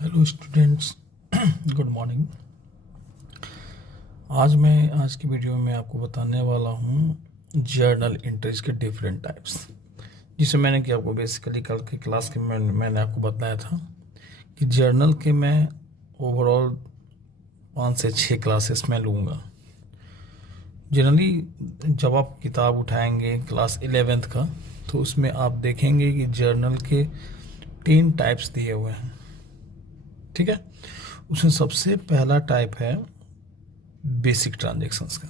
Hello students, good morning. आज की video में आपको बताने वाला हूँ जर्नल एंट्रीज के डिफरेंट टाइप्स, जिसे मैंने कि आपको बेसिकली कल की क्लास के मैंने आपको बताया था कि जर्नल के मैं ओवरऑल 5 से 6 क्लासेस में लूँगा। जनरली जब आप किताब उठाएंगे क्लास 11th का, तो उसमें आप देखेंगे कि जर्नल के 10 टाइप्स दिए हुए हैं। ठीक है, उसमें सबसे पहला टाइप है बेसिक ट्रांजैक्शंस का।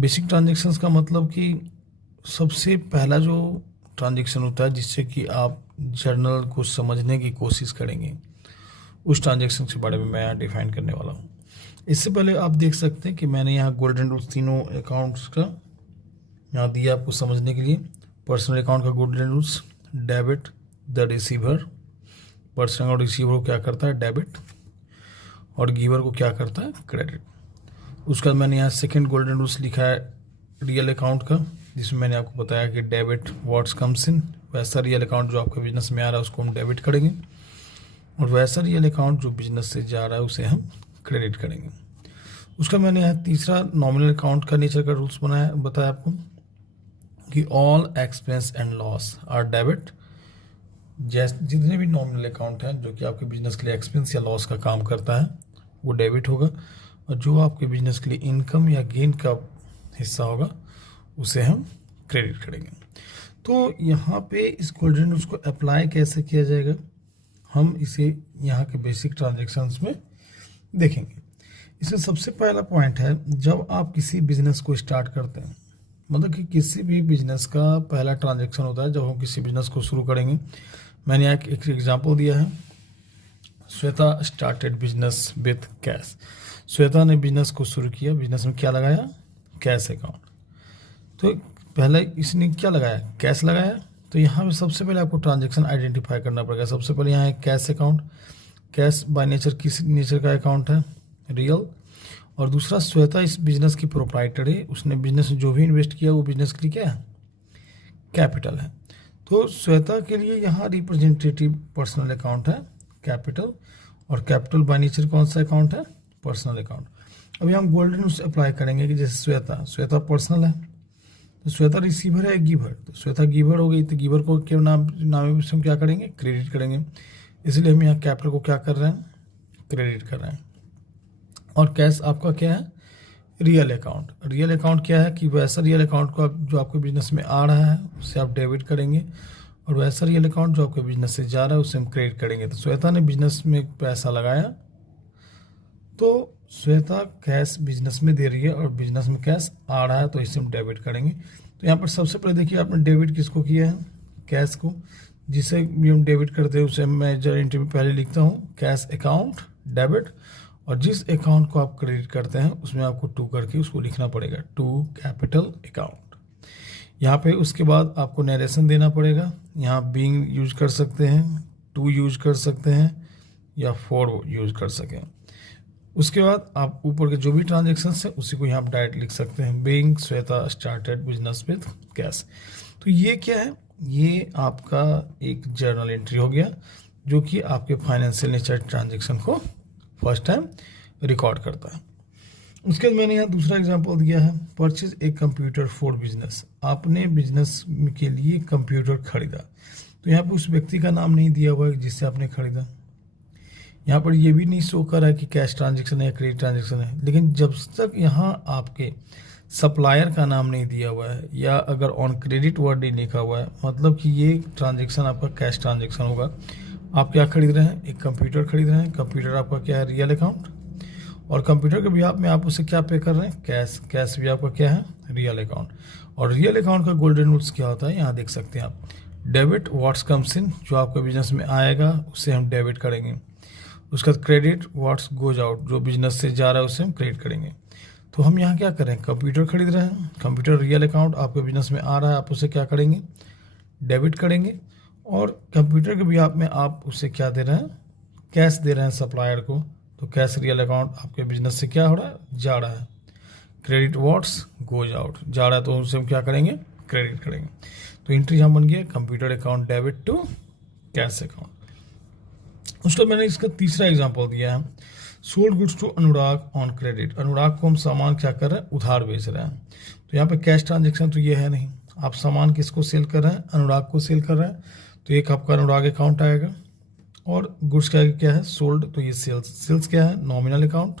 बेसिक ट्रांजैक्शंस का मतलब कि सबसे पहला जो ट्रांजैक्शन होता है जिससे कि आप जर्नल को समझने की कोशिश करेंगे, उस ट्रांजैक्शन के बारे में मैं यहाँ डिफाइन करने वाला हूँ। इससे पहले आप देख सकते हैं कि मैंने यहाँ गोल्डन रूल्स तीनों अकाउंट्स का यहाँ दिया आपको समझने के लिए। पर्सनल अकाउंट का golden rules, debit the receiver, personal account receiver को क्या करता है, डेबिट, और गिवर को क्या करता है, क्रेडिट। उसके बाद मैंने यहाँ सेकंड गोल्डन रूल्स लिखा है रियल अकाउंट का, जिसमें मैंने आपको बताया कि डेबिट व्हाट्स कम्स इन, वैसा रियल अकाउंट जो आपके बिजनेस में आ रहा है उसको हम डेबिट करेंगे, और वैसा रियल अकाउंट जो बिजनेस से जा रहा है उसे हम क्रेडिट करेंगे। उसका मैंने यहाँ तीसरा नॉमिनल अकाउंट का नेचर का रूल्स बताया आपको कि all expense and loss are debit. जैसे जितने भी नॉमिनल अकाउंट हैं जो कि आपके बिजनेस के लिए एक्सपेंस या लॉस का काम करता है वो डेबिट होगा, और जो आपके बिजनेस के लिए इनकम या गेन का हिस्सा होगा उसे हम क्रेडिट करेंगे। तो यहाँ पे इस गोल्डन रूल्स को अप्लाई कैसे किया जाएगा, हम इसे यहाँ के बेसिक ट्रांजैक्शंस में देखेंगे। इसमें सबसे पहला पॉइंट है, जब आप किसी बिजनेस को स्टार्ट करते हैं, मतलब कि किसी भी बिजनेस का पहला ट्रांजैक्शन होता है जब हम किसी बिजनेस को शुरू करेंगे। मैंने यहाँ एक एग्जाम्पल दिया है, Shweta started business with cash. Shweta ने बिजनेस को शुरू किया, बिजनेस में क्या लगाया, कैश अकाउंट। तो पहले इसने क्या लगाया, कैश लगाया। तो यहाँ पे सबसे पहले आपको ट्रांजैक्शन आइडेंटिफाई करना पड़ेगा। सबसे पहले यहाँ है cash account. Cash by nature किस नेचर का अकाउंट है, रियल। और दूसरा, श्वेता इस बिजनेस की प्रोप्राइटर है, उसने बिजनेस में जो भी इन्वेस्ट किया वो बिजनेस के लिए क्या है, कैपिटल है। तो श्वेता के लिए यहाँ रिप्रेजेंटेटिव पर्सनल अकाउंट है कैपिटल, और कैपिटल बाय नेचर कौन सा अकाउंट है, पर्सनल अकाउंट। अभी हम गोल्डन रूल्स अप्लाई करेंगे कि जैसे श्वेता पर्सनल है, तो श्वेता रिसीवर है, गिवर। तो श्वेता गिवर हो गई, तो गिवर को क्या नाम हम क्या करेंगे, क्रेडिट करेंगे। इसलिए हम यहाँ कैपिटल को क्या कर रहे हैं, क्रेडिट कर रहे हैं। और कैश आपका क्या है, रियल अकाउंट। रियल अकाउंट क्या है कि वैसा रियल अकाउंट को जो आपके बिजनेस में आ रहा है उसे आप डेबिट करेंगे, और वैसा रियल अकाउंट जो आपके बिजनेस से जा रहा है उसे हम क्रेडिट करेंगे। तो श्वेता ने बिजनेस में पैसा लगाया, तो श्वेता कैश बिजनेस में दे रही है और बिजनेस में कैश आ रहा है, तो इसे हम डेबिट करेंगे। तो यहाँ पर सबसे पहले देखिए आपने डेबिट किसको किया है, कैश को। जिसे भी हम डेबिट करते हैं उसे मैं जर एंट्री में पहले लिखता हूँ कैश अकाउंट डेबिट, और जिस अकाउंट को आप क्रेडिट करते हैं उसमें आपको टू करके उसको लिखना पड़ेगा, टू कैपिटल अकाउंट। यहाँ पे उसके बाद आपको नरेशन देना पड़ेगा। यहाँ बीइंग यूज कर सकते हैं, टू यूज कर सकते हैं, या फॉर यूज कर सकें। उसके बाद आप ऊपर के जो भी ट्रांजेक्शन्स हैं उसी को यहाँ आप डायरेक्ट लिख सकते हैं, being Shweta started business with cash. तो ये क्या है, ये आपका एक जर्नल एंट्री हो गया जो कि आपके फाइनेंशियल नेचर ट्रांजेक्शन को फर्स्ट टाइम रिकॉर्ड करता है। उसके बाद मैंने यहाँ दूसरा एग्जांपल दिया है, purchase a computer for business. आपने बिजनेस के लिए कंप्यूटर खरीदा, तो यहाँ पर उस व्यक्ति का नाम नहीं दिया हुआ है जिससे आपने खरीदा। यहाँ पर ये भी नहीं शो कर रहा है कि कैश ट्रांजेक्शन है या क्रेडिट ट्रांजेक्शन है। लेकिन जब तक यहाँ आपके सप्लायर का नाम नहीं दिया हुआ है, या अगर ऑन क्रेडिट वर्ड नहीं लिखा हुआ है, मतलब कि ये ट्रांजेक्शन आपका कैश ट्रांजेक्शन होगा। आप क्या खरीद रहे हैं, एक कंप्यूटर खरीद रहे हैं। कंप्यूटर आपका क्या है, रियल अकाउंट, और कंप्यूटर के बिहाफ में आप उसे क्या पे कर रहे हैं, कैश। कैश भी आपका क्या है, रियल अकाउंट। और रियल अकाउंट का गोल्डन रूल्स क्या होता है, यहाँ देख सकते हैं आप, डेबिट व्हाट्स कम्स इन, जो आपके बिजनेस में आएगा उसे हम डेबिट करेंगे। उसके बाद क्रेडिट व्हाट्स गोज आउट, जो बिजनेस से जा रहा है उसे हम क्रेडिट करेंगे। तो हम यहाँ क्या करें, कंप्यूटर खरीद रहे हैं, कंप्यूटर रियल अकाउंट आपके बिजनेस में आ रहा है, आप उसे क्या करेंगे, डेबिट करेंगे। और कंप्यूटर के बिहाफ में आप उसे क्या दे रहे हैं, कैश दे रहे हैं सप्लायर को, तो कैश रियल अकाउंट आपके बिजनेस से क्या हो रहा है, जा रहा है। क्रेडिट व्हाट्स गोज आउट, जा रहा है तो उसे हम क्या करेंगे, क्रेडिट करेंगे। तो एंट्री यहाँ बन गया computer account debit to cash account. उसका मैंने इसका तीसरा एग्जांपल दिया है, sold goods to Anurag on credit. Anurag को हम सामान क्या कर रहे हैं, उधार बेच रहे हैं। तो यहाँ पे कैश ट्रांजेक्शन तो ये है नहीं, आप सामान किसको सेल कर रहे हैं, अनुराग को सेल कर रहे हैं, तो एक आपका अनुराग अकाउंट आएगा। और गुड्स का क्या है, सोल्ड, तो ये सेल्स। सेल्स क्या है, नॉमिनल अकाउंट।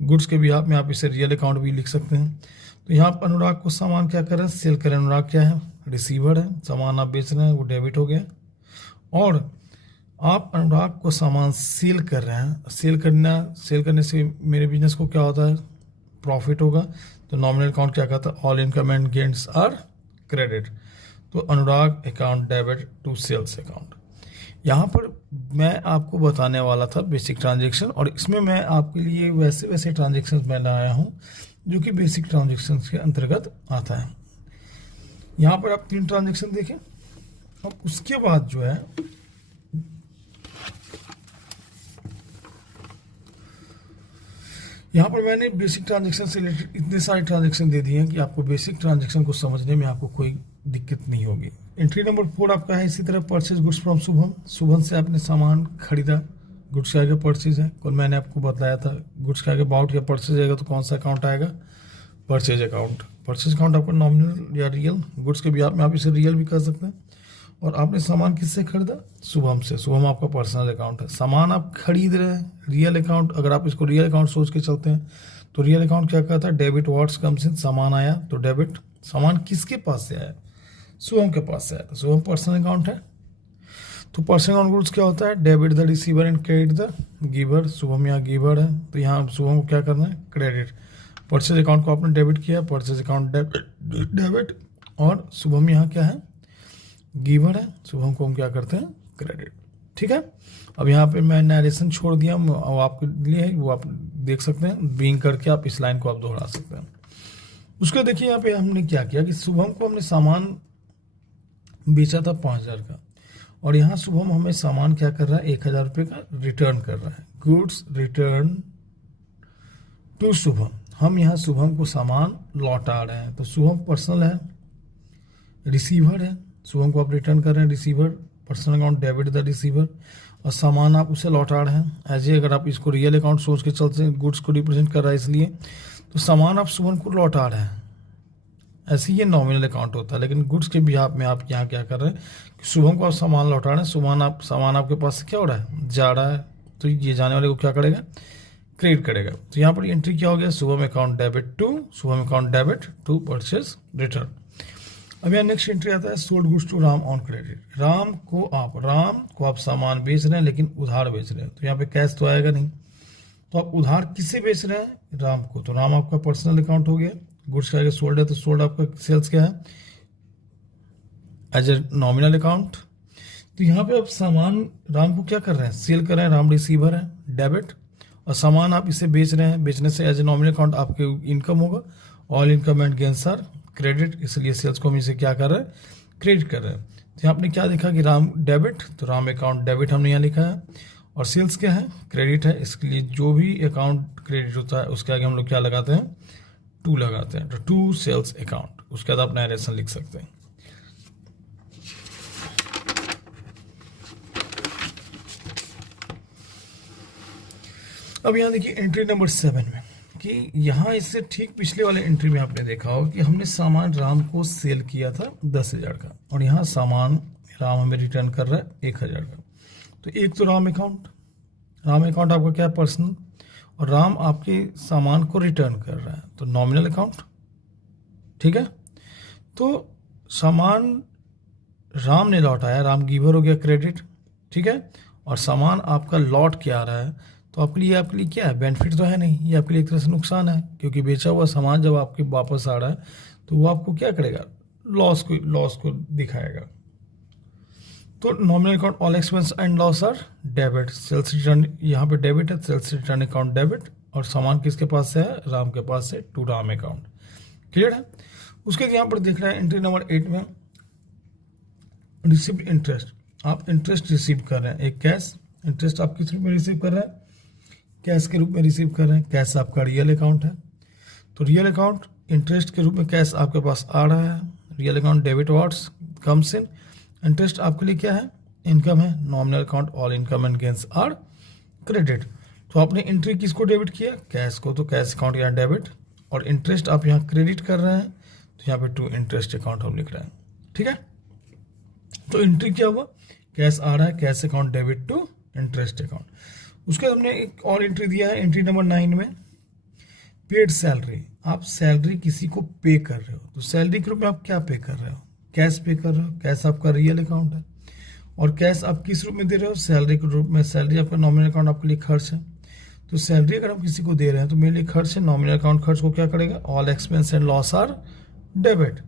गुड्स के बिहाफ में आप इसे रियल अकाउंट भी लिख सकते हैं। तो यहाँ पर अनुराग को सामान क्या कर रहे हैं, सेल कर रहे हैं। अनुराग क्या है, रिसीवर है, सामान आप बेच रहे हैं, वो डेबिट हो गया। और आप अनुराग को सामान सेल कर रहे हैं, सेल करने से मेरे बिजनेस को क्या होता है, प्रॉफिट होगा। तो नॉमिनल अकाउंट क्या कहता है, all income and gains are credit. तो Anurag account debit to sales account. यहाँ पर मैं आपको बताने वाला था बेसिक ट्रांजेक्शन, और इसमें मैं आपके लिए वैसे वैसे ट्रांजेक्शन मैं लाया हूँ जो कि बेसिक ट्रांजेक्शन के अंतर्गत आता है। यहाँ पर आप 3 ट्रांजेक्शन देखें। अब उसके बाद जो है यहाँ पर मैंने बेसिक ट्रांजेक्शन से रिलेटेड इतने सारे ट्रांजेक्शन दे दिए हैं कि आपको बेसिक ट्रांजेक्शन को समझने में आपको कोई दिक्कत नहीं होगी। एंट्री नंबर 4 आपका है इसी तरह purchase goods from Shubham. Shubham से आपने सामान खरीदा, गुड्स के आगे परचेज है। कल मैंने आपको बताया था गुड्स के आगे बाउट या परचेज आएगा तो कौन सा अकाउंट आएगा, परचेज अकाउंट। परचेज अकाउंट आपका नॉमिनल या रियल, गुड्स के बिहाफ में आप इसे रियल भी कर सकते हैं। और आपने सामान किससे खरीदा, शुभम से। शुभम आपका पर्सनल अकाउंट है। सामान आप खरीद रहे हैं, रियल अकाउंट। अगर आप इसको रियल अकाउंट सोच के चलते हैं तो रियल अकाउंट क्या कहता है, डेबिट व्हाट्स कम्स इन, सामान आया तो डेबिट। सामान किसके पास से आया, शुभम के पास से आया, तो शुभम पर्सनल अकाउंट है। तो पर्सनल अकाउंट गुड्स क्या होता है, debit the receiver and credit the giver. Shubham यहाँ गिवर है, तो यहाँ शुभम को क्या करना है, क्रेडिट। परचेज अकाउंट को आपने डेबिट किया, परचेज अकाउंट डेबिट। और शुभम यहाँ क्या है, गिवर है, शुभम को हम क्या करते हैं, क्रेडिट। ठीक है। अब यहाँ पे मैं नरेशन छोड़ दिया, अब आपके लिए है वो आप देख सकते हैं, बीइंग करके आप इस लाइन को आप दोहरा सकते हैं। उसके देखिए यहाँ पे हमने क्या किया कि शुभम को हमने सामान बेचा था 5,000 का, और यहाँ शुभम हमें सामान क्या कर रहा है, 1,000 रुपये का रिटर्न कर रहा है। Goods return to Shubham. हम यहाँ शुभम को सामान लौटा रहे हैं। तो शुभम पर्सनल है, रिसीवर है, शुभम को आप रिटर्न कर रहे हैं, receiver. Personal account debit the receiver, और सामान आप उसे लौटा रहे हैं। ऐसे अगर आप इसको रियल अकाउंट सोच के चलते हैं, गुड्स को रिप्रेजेंट कर रहा है इसलिए, तो सामान आप शुभम को लौटा रहे हैं। ऐसे ये नॉमिनल अकाउंट होता है। लेकिन गुड्स के बिहाफ में आप यहाँ क्या कर रहे हैं कि शुभम को आप सामान लौटा रहे हैं, सामान आपके पास क्या हो रहा है, जा रहा है, तो ये जाने वाले को क्या करेगा, क्रेडिट करेगा। तो यहाँ पर एंट्री क्या हो गया, Shubham account debit to purchase return. अब यहाँ नेक्स्ट एंट्री आता है sold goods to Ram on credit. Ram को आप सामान बेच रहे हैं लेकिन उधार बेच रहे हैं, तो यहाँ पे कैश तो आएगा नहीं। तो आप उधार किससे बेच रहे हैं, राम को। तो राम आपका पर्सनल अकाउंट हो गया। गुड्स के आगे सोल्ड है, तो सोल्ड आपका सेल्स क्या है, एज ए नॉमिनल अकाउंट। तो यहाँ पे आप सामान राम को क्या कर रहे हैं, सेल कर रहे हैं, राम रिसीवर है, डेबिट। और सामान आप इसे बेच रहे हैं, बेचने से एज ए नॉमिनल अकाउंट आपके इनकम होगा। All income and gains are credit, इसलिए सेल्स को हम इसे क्या कर रहे हैं, क्रेडिट कर रहे हैं। तो आपने क्या देखा कि राम डेबिट, तो राम अकाउंट डेबिट हमने यहाँ लिखा है। और सेल्स क्या है, क्रेडिट है। इसके लिए जो भी अकाउंट क्रेडिट होता है उसके आगे हम लोग क्या लगाते हैं, टू लगाते हैं। तो टू सेल्स अकाउंट, उसके बाद आप नरेशन लिख सकते हैं। अब यहाँ देखिए एंट्री नंबर 7 में कि यहाँ इससे ठीक पिछले वाले एंट्री में आपने देखा हो कि हमने सामान राम को सेल किया था 10,000 का, और यहाँ सामान राम हमें रिटर्न कर रहा है 1,000 का। तो एक तो राम अकाउंट आपका क्या है, पर्सनल, और राम आपके सामान को रिटर्न कर रहा है, तो नॉमिनल अकाउंट। ठीक है। तो सामान राम ने लौटाया, राम गिवर हो गया, क्रेडिट। ठीक है। और सामान आपका लौट के आ रहा है, तो आपके लिए क्या है, बेनिफिट तो है नहीं, ये आपके लिए एक तरह से नुकसान है, क्योंकि बेचा हुआ सामान जब आपके वापस आ रहा है तो वो आपको क्या करेगा, लॉस को दिखाएगा। तो nominal account all expense and loss are debit. Sales return यहाँ पे डेबिट है, सेल्स रिटर्न अकाउंट डेबिट। और सामान किसके पास से है, राम के पास से, टू राम अकाउंट। क्लियर है। उसके यहाँ पर देख रहे हैं एंट्री नंबर 8 में रिसीव्ड इंटरेस्ट। आप इंटरेस्ट रिसीव कर रहे हैं, एक कैश इंटरेस्ट आप किस रूप में रिसीव कर रहे हैं, कैश के रूप में रिसीव कर रहे हैं। कैश आपका रियल अकाउंट है, तो रियल अकाउंट इंटरेस्ट के रूप में कैश आपके पास आ रहा है। Real account debit what's comes in, interest आपके लिए क्या है, इनकम है, nominal account all income and gains are credit. तो आपने एंट्री किसको डेबिट किया, कैश को, तो कैश अकाउंट यहाँ डेबिट, और इंटरेस्ट आप यहाँ क्रेडिट कर रहे हैं, तो यहाँ पे टू इंटरेस्ट अकाउंट हम लिख रहे हैं। ठीक है, तो एंट्री क्या हुआ, कैश आ रहा है, cash account debit to interest account. उसके बाद हमने एक और एंट्री दिया है, एंट्री नंबर 9 में पेड सैलरी। आप सैलरी किसी को पे कर रहे हो, तो सैलरी के रूप में आप क्या पे कर रहे हो, कैश पे कर रहे हो, कैश आपका रियल अकाउंट है, और कैश आप किस रूप में दे रहे हो, सैलरी के रूप में। सैलरी आपका नॉमिनल अकाउंट आपके लिए खर्च है, तो सैलरी अगर हम किसी को दे रहे हैं तो मेरे लिए खर्च है, नॉमिनल अकाउंट खर्च को क्या करेगा, all expense and loss are debit.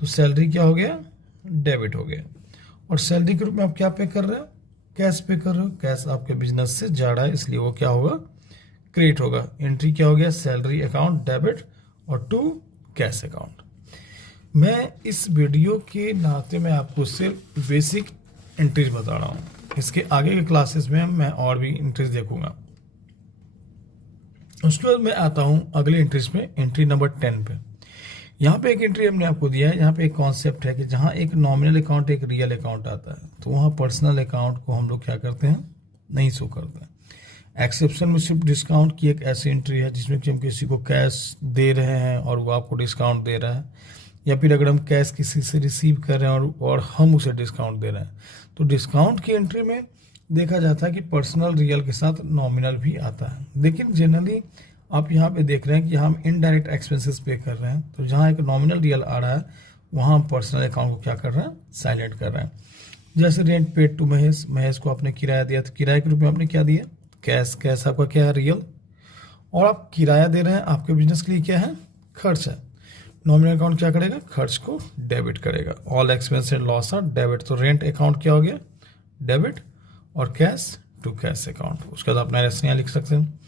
तो सैलरी क्या हो गया, डेबिट हो गया। और सैलरी के रूप में आप क्या पे कर रहे हो, कैश पे कर रहे हो, कैश आपके बिजनेस से जा रहा है, इसलिए वो क्या होगा, क्रेडिट होगा। एंट्री क्या हो गया, सैलरी अकाउंट डेबिट और टू कैश अकाउंट। मैं इस वीडियो के नाते मैं आपको सिर्फ बेसिक एंट्रीज बता रहा हूँ, इसके आगे के क्लासेस में मैं और भी एंट्रीज देखूंगा। उसके बाद मैं आता हूँ अगले एंट्रीज में, एंट्री नंबर 10 पे। यहाँ पे एक एंट्री हमने आपको दिया है, यहाँ पे एक कॉन्सेप्ट है कि जहाँ एक नॉमिनल अकाउंट एक रियल अकाउंट आता है, तो वहाँ पर्सनल अकाउंट को हम लोग क्या करते हैं, नहीं शो करते हैं। एक्सेप्शन में सिर्फ डिस्काउंट की एक ऐसी एंट्री है जिसमें कि हम किसी को कैश दे रहे हैं और वो आपको डिस्काउंट दे रहा है, या फिर अगर हम कैश किसी से रिसीव कर रहे हैं और हम उसे डिस्काउंट दे रहे हैं, तो डिस्काउंट की एंट्री में देखा जाता है कि पर्सनल रियल के साथ नॉमिनल भी आता है। लेकिन जनरली आप यहाँ पे देख रहे हैं कि हम इनडायरेक्ट एक्सपेंसेस पे कर रहे हैं, तो जहाँ एक नॉमिनल रियल आ रहा है वहाँ हम पर्सनल अकाउंट को क्या कर रहे हैं, साइलेंट कर रहे हैं। जैसे rent paid to Mahesh, Mahesh को आपने किराया दिया, तो किराए के रूप में आपने क्या दिया, कैश। कैश आपका क्या है, रियल, और आप किराया दे रहे हैं, आपके बिजनेस के लिए क्या है, खर्च है। नॉमिनल अकाउंट क्या करेगा, खर्च को डेबिट करेगा, all expense and loss are debit. तो रेंट अकाउंट क्या हो गया, डेबिट, और कैश टू कैश अकाउंट। उसके बाद आप डायरेक्शन यहाँ लिख सकते हैं।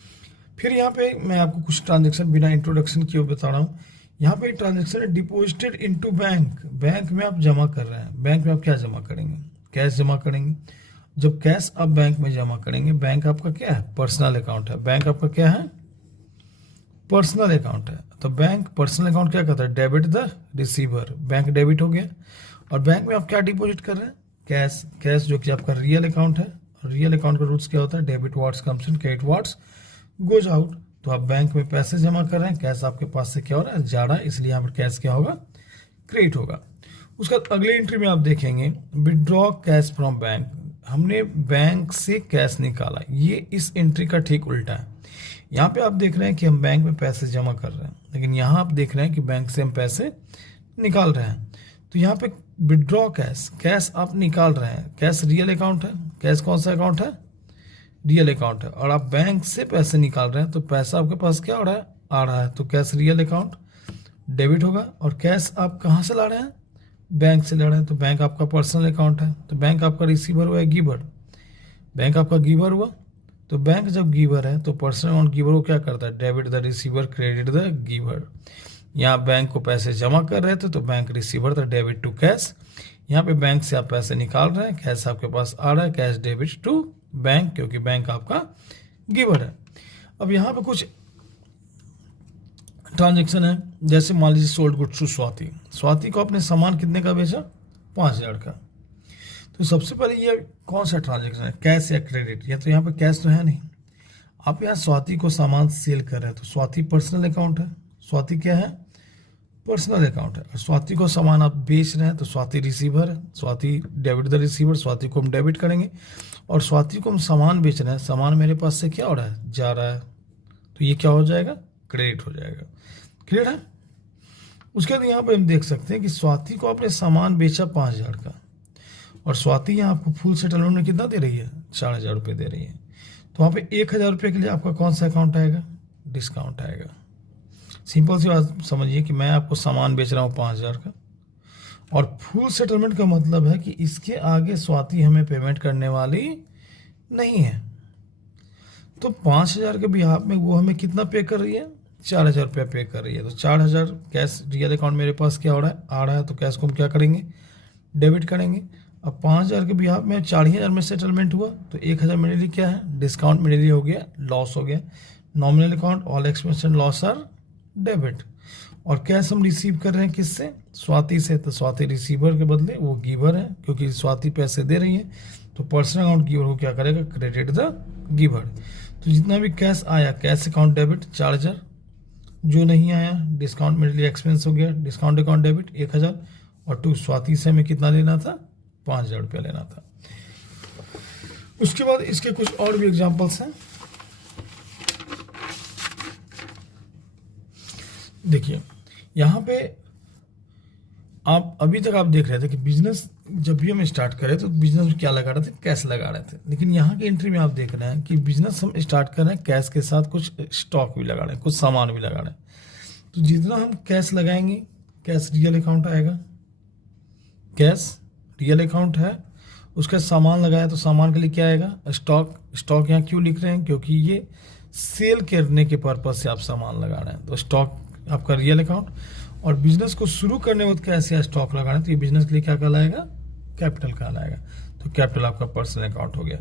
फिर यहाँ पे मैं आपको कुछ ट्रांजेक्शन बिना इंट्रोडक्शन किए बता रहा हूँ। यहाँ पे ट्रांजेक्शन है डिपॉजिटेड इनटू बैंक, बैंक में आप जमा कर रहे हैं। बैंक में आप क्या जमा करेंगे, कैश जमा करेंगे। जब कैश आप बैंक में जमा करेंगे, बैंक आपका क्या है, पर्सनल अकाउंट है, बैंक आपका क्या है, पर्सनल अकाउंट है। तो बैंक पर्सनल अकाउंट क्या करता है, debit the receiver, bank debit हो गया। और बैंक में आप क्या डिपॉजिट कर रहे हैं, कैश। कैश जो कि आपका रियल अकाउंट है, और रियल अकाउंट का रूल्स क्या होता है, डेबिट व्हाट्स कम्स इन, क्रेडिट व्हाट्स गोज आउट। तो आप बैंक में पैसे जमा कर रहे हैं, कैश आपके पास से क्या हो रहा है, जा रहा है, इसलिए यहाँ पर कैश क्या होगा, क्रेडिट होगा। उसका अगले एंट्री में आप देखेंगे विड्रॉ कैश फ्रॉम बैंक, हमने बैंक से कैश निकाला। ये इस एंट्री का ठीक उल्टा है। यहाँ पे आप देख रहे हैं कि हम बैंक में पैसे जमा कर रहे हैं, लेकिन यहाँ आप देख रहे हैं कि बैंक से हम पैसे निकाल रहे हैं। तो यहाँ पे विड्रॉ कैश, कैश आप निकाल रहे हैं, कैश रियल अकाउंट है, कैश कौन सा अकाउंट है, रियल अकाउंट है, और आप बैंक से पैसे निकाल रहे हैं, तो पैसा आपके पास क्या हो रहा है, आ रहा है। तो कैश रियल अकाउंट डेबिट होगा। और कैश आप कहाँ से ला रहे हैं, बैंक से ला रहे हैं, तो बैंक आपका पर्सनल अकाउंट है। तो बैंक आपका रिसीवर हुआ है, गिवर, बैंक आपका गिवर हुआ। तो बैंक जब गिवर है तो पर्सनल अकाउंट गिवर को क्या करता है, debit the receiver, credit the giver. यहाँ बैंक को पैसे जमा कर रहे थे तो बैंक रिसीवर था, डेबिट टू कैश। यहाँ पे बैंक से आप पैसे निकाल रहे हैं, कैश आपके पास आ रहा है, कैश डेबिट टू बैंक, क्योंकि बैंक आपका गिवर है। अब यहाँ पे कुछ ट्रांजेक्शन है, जैसे मान लीजिए sold goods to Swati, Swati को अपने सामान कितने का बेचा, 5000 का। तो सबसे पहले ये कौन सा ट्रांजेक्शन है, कैश या क्रेडिट, या तो यहाँ पे कैश तो है नहीं। आप यहाँ स्वाति को सामान सेल कर रहे हैं, तो स्वाति पर्सनल अकाउंट है, स्वाति क्या है, पर्सनल अकाउंट है। और स्वाति को सामान आप बेच रहे हैं, तो स्वाति रिसीवर है, Swati debit the receiver, Swati को हम डेबिट करेंगे। और स्वाति को हम सामान बेच रहे हैं, सामान मेरे पास से क्या हो रहा है, जा रहा है, तो ये क्या हो जाएगा, क्रेडिट हो जाएगा। क्लियर है। उसके बाद यहाँ पे हम देख सकते हैं कि स्वाति को आपने सामान बेचा 5000 का, और स्वाति यहाँ आपको फुल सेटलमेंट में कितना दे रही है, 4000 रुपये दे रही है। तो वहाँ पे 1000 रुपये के लिए आपका कौन सा अकाउंट आएगा, डिस्काउंट आएगा। सिंपल सी बात समझिए कि मैं आपको सामान बेच रहा हूँ 5000 का, और फुल सेटलमेंट का मतलब है कि इसके आगे स्वाति हमें पेमेंट करने वाली नहीं है। तो 5000 के बिहाफ में वो हमें कितना पे कर रही है, 4000 रुपया पे कर रही है। तो 4000 कैश रियल अकाउंट मेरे पास क्या हो रहा है, आ रहा है, तो कैश को हम क्या करेंगे, डेबिट करेंगे। अब 5000 के बिहाफ में 4000 में सेटलमेंट हुआ, तो 1000 मेरे लिए क्या है, डिस्काउंट मेरे लिए हो गया, लॉस हो गया। Nominal account all expense and loss are debit. और कैश हम रिसीव कर रहे हैं किससे, स्वाति से, तो स्वाति रिसीवर के बदले वो गिवर है, क्योंकि स्वाति पैसे दे रही है, तो पर्सनल अकाउंट गिवर को क्या करेगा, क्रेडिट द गिवर। तो जितना भी कैश आया, कैश अकाउंट डेबिट 4000, जो नहीं आया डिस्काउंट मेरे लिए एक्सपेंस हो गया, डिस्काउंट अकाउंट डेबिट 1000, और टू स्वाति से हमें कितना लेना था, 5000 रुपया लेना था। उसके बाद इसके कुछ और भी एग्जांपल्स हैं। देखिए यहाँ पे आप अभी तक आप देख रहे थे कि बिजनेस जब भी हम स्टार्ट करें तो बिजनेस में क्या लगा रहे थे, कैश लगा रहे थे। लेकिन यहाँ की एंट्री में आप देख रहे हैं कि बिजनेस हम स्टार्ट कर रहे हैं कैश के साथ, कुछ स्टॉक भी लगा रहे हैं, कुछ सामान भी लगा रहे हैं। तो जितना हम कैश लगाएंगे, कैश रियल अकाउंट आएगा, कैश रियल अकाउंट है, उसका सामान लगाया तो सामान के लिए क्या आएगा, स्टॉक। स्टॉक यहाँ क्यों लिख रहे हैं, क्योंकि ये सेल करने के पर्पज से आप सामान लगा रहे हैं, तो स्टॉक आपका रियल अकाउंट। और बिजनेस को शुरू करने वक्त कैसे स्टॉक लगाना है, तो ये बिजनेस के लिए क्या कहलाएगा, कैपिटल कहलाएगा। तो कैपिटल आपका पर्सनल अकाउंट हो गया।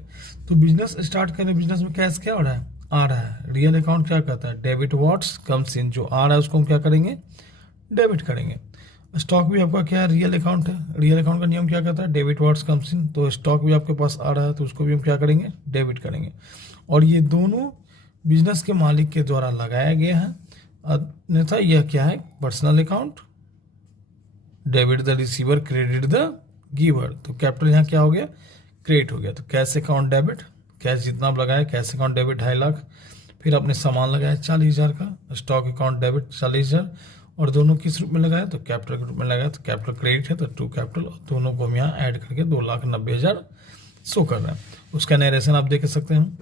तो बिजनेस स्टार्ट करने, बिजनेस में कैश क्या हो रहा है, आ रहा है। रियल अकाउंट क्या कहता है, डेबिट व्हाट्स कम्स इन, जो आ रहा है उसको हम क्या करेंगे, डेबिट करेंगे। स्टॉक भी आपका क्या है, रियल अकाउंट है। रियल अकाउंट का नियम क्या कहता है, डेबिट व्हाट्स कम्स इन, तो स्टॉक भी आपके पास आ रहा है तो उसको भी हम क्या करेंगे, डेबिट करेंगे। और ये दोनों बिजनेस के मालिक के द्वारा लगाया गया है, अन्यथा यह क्या है, personal account, debit the receiver, credit the giver. तो कैपिटल यहाँ क्या हो गया, क्रेडिट हो गया। तो कैश अकाउंट डेबिट, कैश जितना आप लगाया, कैश अकाउंट डेबिट 2.5 लाख, फिर आपने सामान लगाया 40,000 का, स्टॉक अकाउंट डेबिट 40,000, और दोनों किस रूप में लगाया, तो कैपिटल के रूप में लगाया। तो कैपिटल क्रेडिट है तो टू कैपिटल, दोनों को हम यहाँ ऐड करके 2,90,000 शो कर रहे हैं। उसका नरेशन आप देख सकते हैं।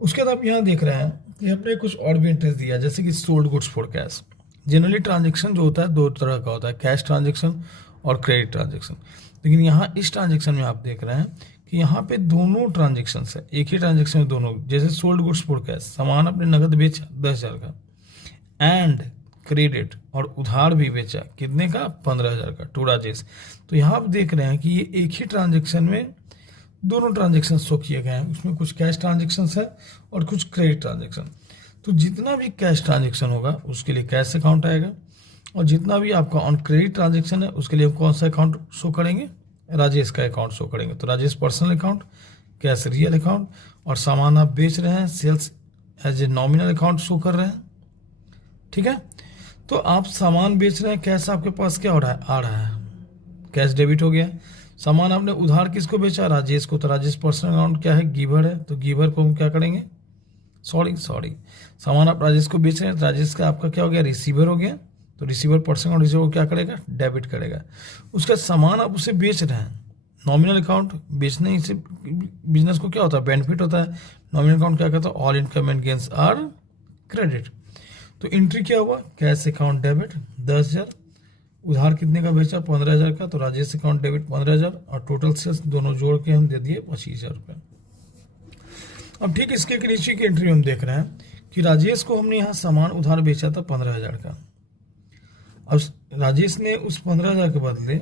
उसके बाद आप यहाँ देख रहे हैं कि हमने कुछ और भी इंटरेस्ट दिया, जैसे कि sold goods for cash. Generally transaction जो होता है दो तरह का होता है, कैश ट्रांजेक्शन और क्रेडिट ट्रांजेक्शन। लेकिन यहाँ इस ट्रांजेक्शन में आप देख रहे हैं कि यहाँ पे दोनों ट्रांजेक्शन है, एक ही ट्रांजेक्शन में दोनों। जैसे सोल्ड गुड्स फॉर कैश, सामान अपने नगद बेचा 10,000 का, एंड क्रेडिट और उधार भी बेचा कितने का, 15,000 का, टू राजेश। तो यहाँ आप देख रहे हैं कि ये एक ही ट्रांजेक्शन में दोनों ट्रांजेक्शन शो किए गए हैं। उसमें कुछ कैश ट्रांजेक्शन है और कुछ क्रेडिट ट्रांजेक्शन। तो जितना भी कैश ट्रांजेक्शन होगा उसके लिए कैश अकाउंट आएगा, और जितना भी आपका ऑन क्रेडिट ट्रांजेक्शन है उसके लिए हम कौन सा अकाउंट शो करेंगे, राजेश का अकाउंट शो करेंगे। तो Rajesh personal account, cash real account, और सामान आप बेच रहे हैं, sales as a nominal account show कर रहे हैं। ठीक है, तो आप सामान बेच रहे हैं, कैश आपके पास क्या हो रहा है, आ रहा है, कैश डेबिट हो गया। सामान आपने उधार किसको बेचा, राजेश को, तो राजेश पर्सनल अकाउंट क्या है, गिवर है, तो गिवर को हम क्या करेंगे, सॉरी सामान आप राजेश को बेच रहे हैं, राजेश का आपका क्या हो गया, रिसीवर हो गया। तो रिसीवर पर्सनल अकाउंट, रिसीवर क्या करेगा, डेबिट करेगा। उसका सामान आप उसे बेच रहे हैं, नॉमिनल अकाउंट बेचने से बिजनेस को क्या होता है, बेनिफिट होता है। नॉमिनल अकाउंट क्या कहता है, all income and gains are credit. तो एंट्री क्या हुआ, कैश अकाउंट डेबिट 10,000, उधार कितने का बेचा, 15,000 का, तो राजेश अकाउंट डेबिट 15,000, और टोटल सेल्स दोनों जोड़ के हम दे दिए 25,000 रुपये। अब ठीक इसके नीचे की एंट्री हम देख रहे हैं कि राजेश को हमने यहाँ सामान उधार बेचा था 15,000 का। अब राजेश ने उस 15,000 के बदले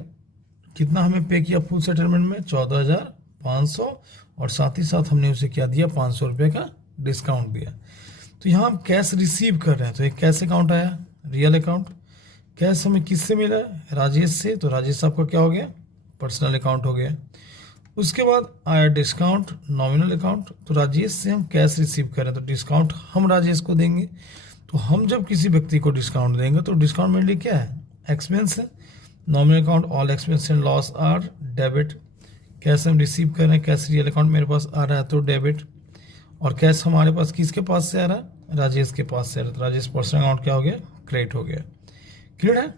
कितना हमें पे किया फुल सेटलमेंट में, 14,500, और साथ ही साथ हमने उसे क्या दिया, 500 रुपये का डिस्काउंट दिया। तो यहाँ हम कैश रिसीव कर रहे हैं, तो एक कैश अकाउंट आया, रियल अकाउंट। कैश हमें किससे मिला, राजेश से, तो राजेश आपका क्या हो गया, पर्सनल अकाउंट हो गया। उसके बाद आया डिस्काउंट, नॉमिनल अकाउंट। तो राजेश से हम कैश रिसीव करें तो डिस्काउंट हम राजेश को देंगे। तो हम जब किसी व्यक्ति को डिस्काउंट देंगे तो डिस्काउंट मेरे लिए क्या है, एक्सपेंस है। Nominal account, all expense and loss are debit. Cash हम रिसीव कर रहे हैं, कैश रियल अकाउंट मेरे पास आ रहा है तो डेबिट। और कैश हमारे पास किसके पास से आ रहा है, राजेश के पास से आ रहा है, तो राजेश पर्सनल अकाउंट क्या हो गया, क्रेडिट हो गया। क्लियर है।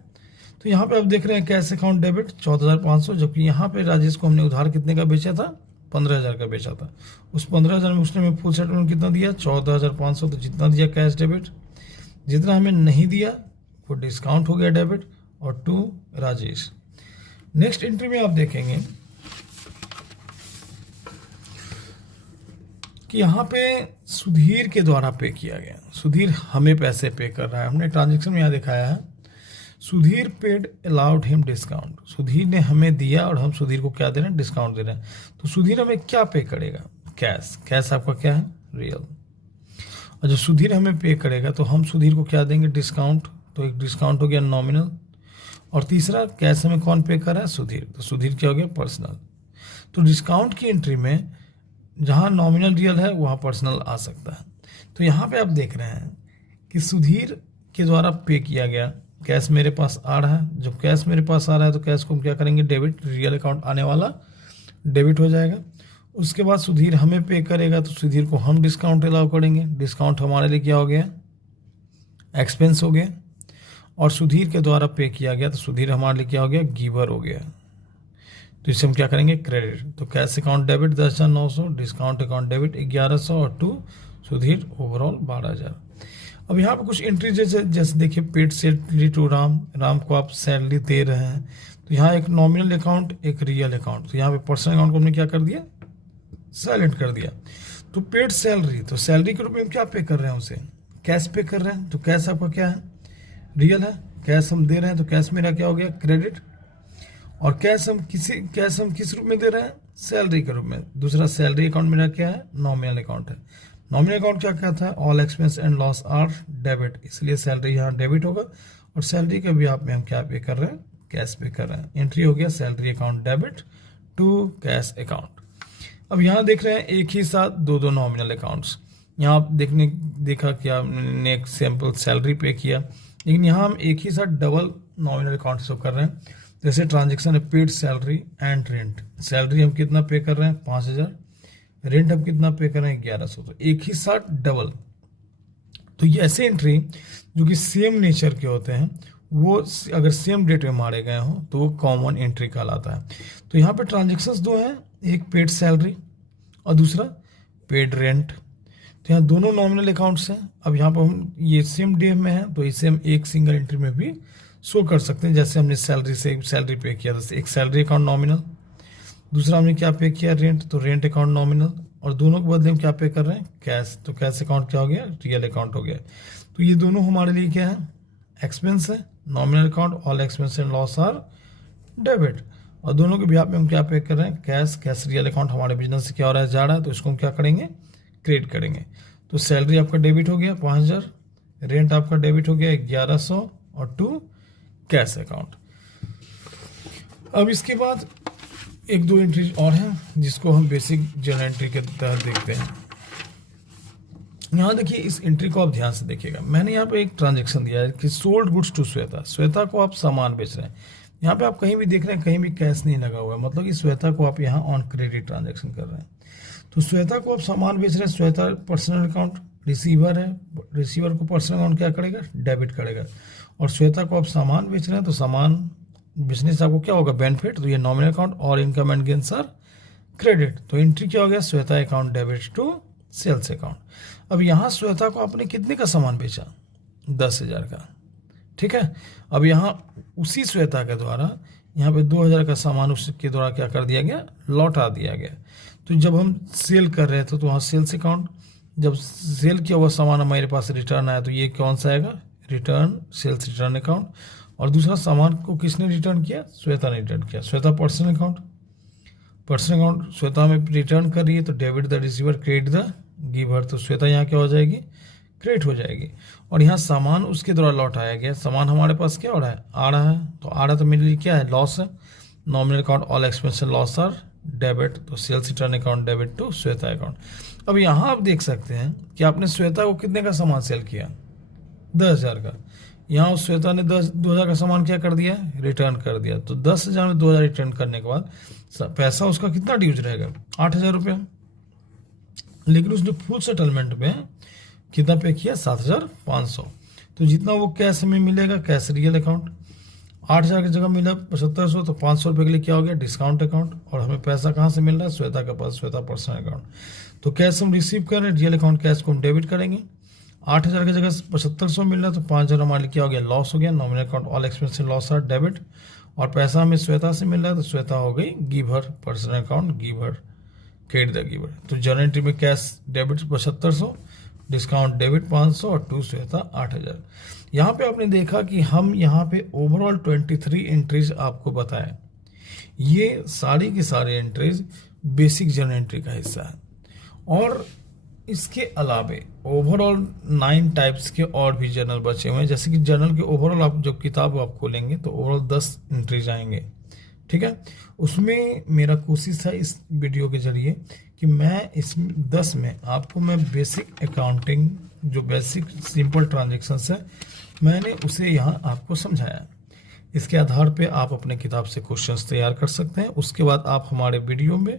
तो यहाँ पे आप देख रहे हैं कैश अकाउंट डेबिट 14,500, जबकि यहाँ पे राजेश को हमने उधार कितने का बेचा था, 15,000 का बेचा था। उस 15,000 में उसने हमें फुल सेटलमेंट कितना दिया, 14,500। तो जितना दिया कैश डेबिट, जितना हमें नहीं दिया वो डिस्काउंट हो गया डेबिट, और टू राजेश। नेक्स्ट एंट्री में आप देखेंगे कि यहाँ पे सुधीर के द्वारा पे किया गया। सुधीर हमें पैसे पे कर रहा है, हमने ट्रांजेक्शन में यहाँ दिखाया है, Sudhir paid allowed him discount. Sudhir ने हमें दिया और हम सुधीर को क्या दे रहे हैं, डिस्काउंट दे रहे हैं। तो सुधीर हमें क्या पे करेगा, कैश। कैश आपका क्या है, रियल। और जो सुधीर हमें पे करेगा तो हम सुधीर को क्या देंगे, डिस्काउंट। तो एक डिस्काउंट हो गया नॉमिनल। और तीसरा कैश हमें कौन पे कर रहा है, सुधीर, तो सुधीर क्या हो गया, पर्सनल। तो डिस्काउंट की एंट्री में जहाँ नॉमिनल रियल है वहाँ पर्सनल आ सकता है। तो यहाँ पे आप देख रहे हैं कि सुधीर के द्वारा पे किया गया कैश मेरे पास आ रहा है। जब कैश मेरे पास आ रहा है तो कैश को हम क्या करेंगे, डेबिट, रियल अकाउंट आने वाला डेबिट हो जाएगा। उसके बाद सुधीर हमें पे करेगा तो सुधीर को हम डिस्काउंट अलाउ करेंगे। डिस्काउंट हमारे लिए क्या हो गया, एक्सपेंस हो गया। और सुधीर के द्वारा पे किया गया तो सुधीर हमारे लिए क्या हो गया, गिवर हो गया। तो इसे हम क्या करेंगे, क्रेडिट। तो cash account debit 10,900, discount account debit 1100 और टू सुधीर ओवरऑल 12,000। अब यहाँ पे कुछ एंट्री जैसे देखिए, paid salary to Ram, Ram को आप सैलरी दे रहे हैं। तो यहाँ एक नॉमिनल अकाउंट, एक रियल अकाउंट। तो यहाँ पे पर्सनल अकाउंट को हमने क्या कर दिया, साइलेंट कर दिया। तो पेड सैलरी, तो सैलरी के रूप में हम क्या पे कर रहे हैं, उसे कैश पे कर रहे हैं। तो कैश आपका क्या है, रियल है। कैश हम दे रहे हैं तो कैश मेरा क्या हो गया, क्रेडिट। और कैश हम किस रूप में दे रहे हैं, सैलरी के रूप में। दूसरा सैलरी अकाउंट मेरा क्या है, नॉमिनल अकाउंट है। नॉमिनल अकाउंट क्या कहता है, all expense and loss are debit, इसलिए सैलरी यहाँ डेबिट होगा। और सैलरी के भी आप में हम क्या पे कर रहे हैं, कैश पे कर रहे हैं। एंट्री हो गया salary account debit to cash account. अब यहाँ देख रहे हैं एक ही साथ दो दो नॉमिनल अकाउंट्स। यहाँ आप देखा कि आपने एक सैम्पल सैलरी पे किया, लेकिन यहाँ हम एक ही साथ डबल नॉमिनल अकाउंट शो कर रहे हैं। जैसे ट्रांजेक्शन है paid salary and rent. Salary हम कितना पे कर रहे हैं, 5,000। रेंट हम कितना पे कर रहे हैं, 1100। तो एक ही साथ डबल। तो ये ऐसे एंट्री जो कि सेम नेचर के होते हैं, वो अगर सेम डेट में मारे गए हों तो वो कॉमन एंट्री कहलाता है। तो यहाँ पे ट्रांजेक्शन्स दो हैं, एक पेड सैलरी और दूसरा पेड रेंट। तो यहाँ दोनों नॉमिनल अकाउंट्स हैं। अब यहाँ पर हम ये सेम डे में है तो इसे हम एक सिंगल एंट्री में भी शो कर सकते हैं। जैसे हमने सैलरी पे किया, जैसे एक सैलरी अकाउंट नॉमिनल, दूसरा हमने क्या पे किया, रेंट, तो रेंट अकाउंट नॉमिनल। और दोनों के बदले हम क्या पे कर रहे हैं, कैश, तो कैश अकाउंट क्या हो गया, रियल अकाउंट हो गया। तो ये दोनों हमारे लिए क्या है, एक्सपेंस है। Nominal account, all expense and loss are debit. और दोनों के बिहाफ में हम क्या पे कर रहे हैं, कैश रियल अकाउंट हमारे बिजनेस से क्या हो रहा है, जा रहा है, तो इसको हम क्या करेंगे, क्रेडिट करेंगे। तो सैलरी आपका डेबिट हो गया 5,000, रेंट आपका डेबिट हो गया 1100 और टू कैश अकाउंट। अब इसके बाद एक दो एंट्री और हैं जिसको हम बेसिक जर्नल एंट्री के तहत देखते हैं। यहाँ देखिए, इस एंट्री को आप ध्यान से देखिएगा। मैंने यहाँ पे एक ट्रांजैक्शन दिया है कि sold goods to Shweta. Shweta को आप सामान बेच रहे हैं। यहाँ पे आप कहीं भी देख रहे हैं, कहीं भी कैश नहीं लगा हुआ है, मतलब कि श्वेता को आप यहाँ ऑन क्रेडिट ट्रांजैक्शन कर रहे हैं। तो श्वेता को आप सामान बेच रहे हैं, श्वेता पर्सनल अकाउंट, रिसीवर है, रिसीवर को पर्सनल अकाउंट क्या करेगा, डेबिट करेगा। और श्वेता को आप सामान बेच रहे हैं तो सामान बेचने से आपको क्या होगा, बेनिफिट। तो ये नॉमिनल अकाउंट और income and gains are credit. तो एंट्री क्या हो गया, Shweta account debit to sales account. अब यहाँ श्वेता को आपने कितने का सामान बेचा, 10,000 का, ठीक है। अब यहाँ उसी श्वेता के द्वारा यहाँ पे 2,000 का सामान उसके द्वारा क्या कर दिया गया, लौटा दिया गया। तो जब हम सेल कर रहे थे तो वहाँ सेल्स अकाउंट, जब सेल किया हुआ सामान हमारे पास रिटर्न आया तो ये कौन सा आएगा, रिटर्न, सेल्स रिटर्न अकाउंट। और दूसरा सामान को किसने रिटर्न किया, श्वेता ने रिटर्न किया। Shweta personal account, personal account Shweta में रिटर्न कर रही है तो debit the receiver, credit the giver. तो श्वेता यहाँ क्या हो जाएगी, क्रेडिट हो जाएगी। और यहाँ सामान उसके द्वारा लौटाया गया, सामान हमारे पास क्या हो रहा है, आ रहा है। तो आ रहा तो मेरे लिए क्या है, लॉस है। Nominal account, all expense loss are debit. तो sales return account debit to Shweta account. अब यहाँ आप देख सकते हैं कि आपने श्वेता को कितने का सामान सेल किया, 10,000 का। यहाँ उस श्वेता ने 2,000 का सामान क्या कर दिया, रिटर्न कर दिया। तो 10,000 में 2,000 रिटर्न करने के बाद पैसा उसका कितना ड्यूज रहेगा, 8,000 रुपया। लेकिन उसने फुल सेटलमेंट में कितना पे किया, 7,500। तो जितना वो कैश में मिलेगा, कैश रियल अकाउंट 8,000 की जगह मिला 7,500, तो 500 रुपये के लिए क्या हो गया, डिस्काउंट अकाउंट। और हमें पैसा कहाँ से मिल रहा है, श्वेता के पास, श्वेता पर्सनल अकाउंट। तो कैश हम रिसीव कर रहे हैं, रियल अकाउंट कैश को हम डेबिट करेंगे। 8,000 की जगह 7,500 मिल रहा है तो 5,000 हमारे लिए क्या हो गया, लॉस हो गया। Nominal account, all expense loss are debit. और पैसा हमें श्वेता से मिल रहा है तो श्वेता हो गई giver, personal account giver, credit the giver. तो जर्नल एंट्री में कैश डेबिट 7,500, डिस्काउंट डेबिट 500 और टू श्वेता 8,000। यहाँ पे आपने देखा कि हम यहाँ पे ओवरऑल 23 एंट्रीज आपको बताएं। ये सारी की सारी एंट्रीज बेसिक जर्नल एंट्री का हिस्सा है। और इसके अलावे ओवरऑल 9 टाइप्स के और भी जर्नल बचे हुए हैं। जैसे कि जर्नल के ओवरऑल आप जब किताब आप खोलेंगे तो ओवरऑल 10 एंट्रीज आएंगे, ठीक है। उसमें मेरा कोशिश है इस वीडियो के जरिए कि मैं इस 10 में आपको मैं बेसिक अकाउंटिंग जो बेसिक सिंपल ट्रांजेक्शन्स है मैंने उसे यहाँ आपको समझाया। इसके आधार पे आप अपने किताब से क्वेश्चंस तैयार कर सकते हैं। उसके बाद आप हमारे वीडियो में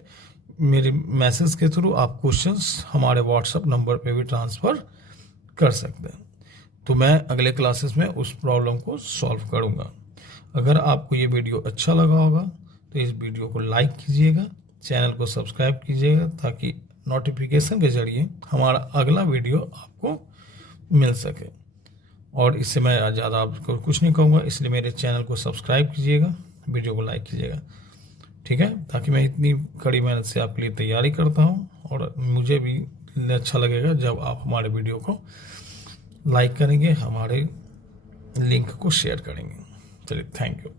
मेरे मैसेज के थ्रू आप क्वेश्चंस हमारे व्हाट्सएप नंबर पे भी ट्रांसफ़र कर सकते हैं। तो मैं अगले क्लासेस में उस प्रॉब्लम को सॉल्व करूँगा। अगर आपको ये वीडियो अच्छा लगा होगा तो इस वीडियो को लाइक कीजिएगा, चैनल को सब्सक्राइब कीजिएगा ताकि नोटिफिकेशन के जरिए हमारा अगला वीडियो आपको मिल सके। और इससे मैं ज़्यादा आपको कुछ नहीं कहूँगा, इसलिए मेरे चैनल को सब्सक्राइब कीजिएगा, वीडियो को लाइक कीजिएगा, ठीक है, ताकि मैं इतनी कड़ी मेहनत से आपके लिए तैयारी करता हूँ और मुझे भी अच्छा लगेगा जब आप हमारे वीडियो को लाइक करेंगे, हमारे लिंक को शेयर करेंगे। चलिए, थैंक यू।